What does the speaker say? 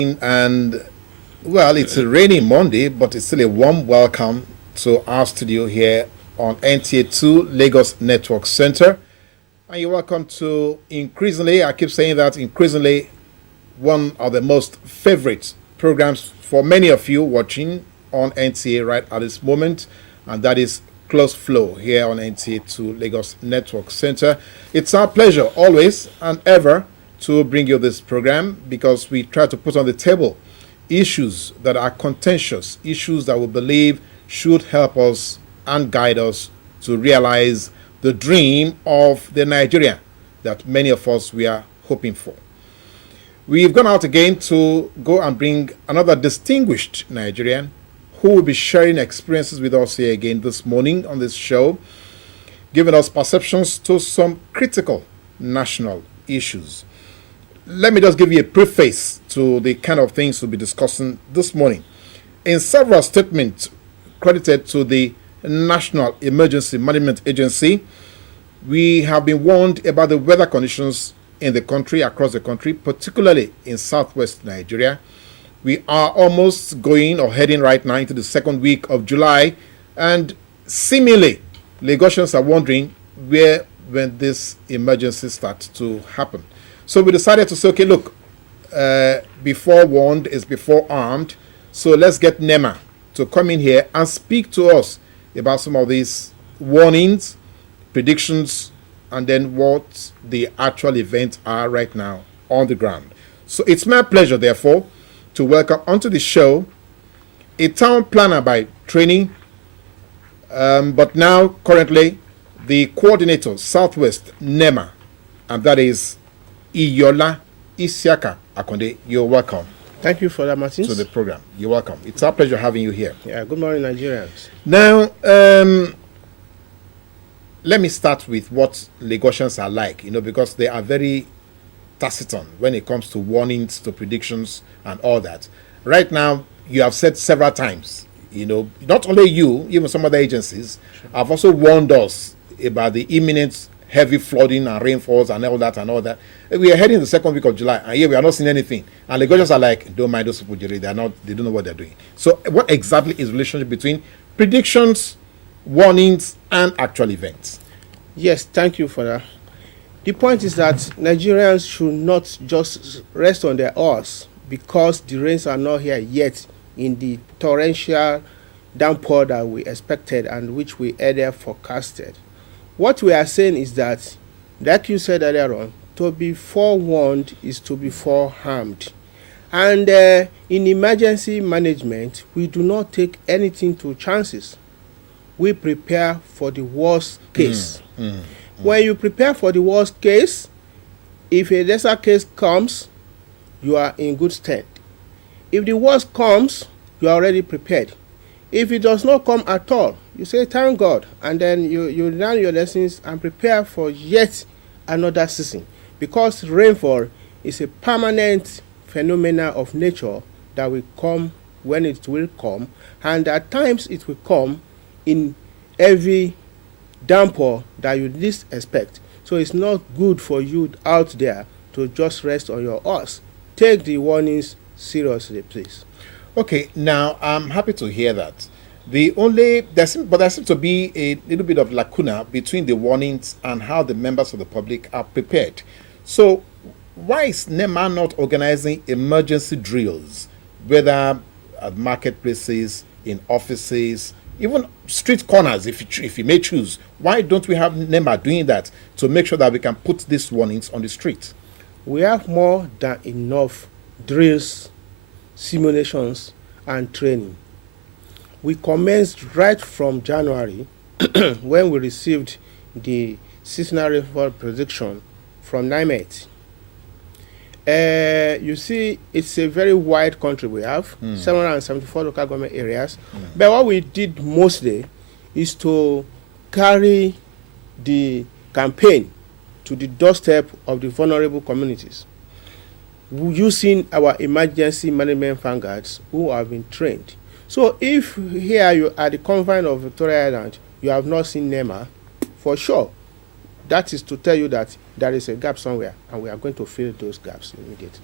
And well, it's a rainy Monday, but it's still a warm welcome to our studio here on NTA2 Lagos Network Center. And you're welcome to increasingly, I keep saying that, increasingly one of the most favorite programs for many of you watching on NTA right at this moment, and that is Close Flow here on NTA2 Lagos Network Center. It's our pleasure always and ever to bring you this program because we try to put on the table issues that are contentious, issues that we believe should help us and guide us to realize the dream of the Nigeria that many of us we are hoping for. We've gone out again to go and bring another distinguished Nigerian who will be sharing experiences with us here again this morning on this show, giving us perceptions to some critical national issues. Let me just give you a preface to the kind of things we'll be discussing this morning. In several statements credited to the National Emergency Management Agency, we have been warned about the weather conditions in the country, across the country, particularly in southwest Nigeria. We are almost going or heading right now into the second week of July, and seemingly Lagosians are wondering when this emergency starts to happen. So we decided to say, okay, look, before warned is before armed. So let's get NEMA to come in here and speak to us about some of these warnings, predictions, and then what the actual events are right now on the ground. So it's my pleasure, therefore, to welcome onto the show a town planner by training, but now currently the coordinator, Southwest NEMA, and that is Iyola Isiaka Akonde. You're welcome. Thank you for that, Martin. To the program. You're welcome. It's our pleasure having you here. Yeah, good morning, Nigerians. Now, let me start with what Lagosians are like, because they are very taciturn when it comes to warnings, to predictions, and all that. Right now, you have said several times, not only you, even some other agencies, have also warned us about the imminent heavy flooding and rainfalls and all that. We are heading the second week of July, and here we are not seeing anything. And Lagosians are like, don't mind those people, Jerry. They don't know what they're doing. So what exactly is the relationship between predictions, warnings, and actual events? Yes, thank you for that. The point is that Nigerians should not just rest on their oars because the rains are not here yet in the torrential downpour that we expected and which we earlier forecasted. What we are saying is that, like you said earlier on, to be forewarned is to be forearmed. And in emergency management, we do not take anything to chances. We prepare for the worst case. When you prepare for the worst case, if a lesser case comes, you are in good stead. If the worst comes, you are already prepared. If it does not come at all, you say thank God, and then you learn your lessons and prepare for yet another season. Because rainfall is a permanent phenomenon of nature that will come when it will come, and at times it will come in every downpour that you least expect. So it's not good for you out there to just rest on your horse. Take the warnings seriously, please. Okay, now I'm happy to hear that. There seems to be a little bit of lacuna between the warnings and how the members of the public are prepared. So why is NEMA not organizing emergency drills, whether at marketplaces, in offices, even street corners, if you may choose? Why don't we have NEMA doing that to make sure that we can put these warnings on the street? We have more than enough drills, simulations, and training. We commenced right from January when we received the seasonal rainfall prediction from NIMET. You see, it's a very wide country we have, 774 local government areas. But what we did mostly is to carry the campaign to the doorstep of the vulnerable communities using our emergency management vanguards who have been trained. So if here you are at the confine of Victoria Island, you have not seen NEMA, for sure, that is to tell you that there is a gap somewhere, and we are going to fill those gaps immediately.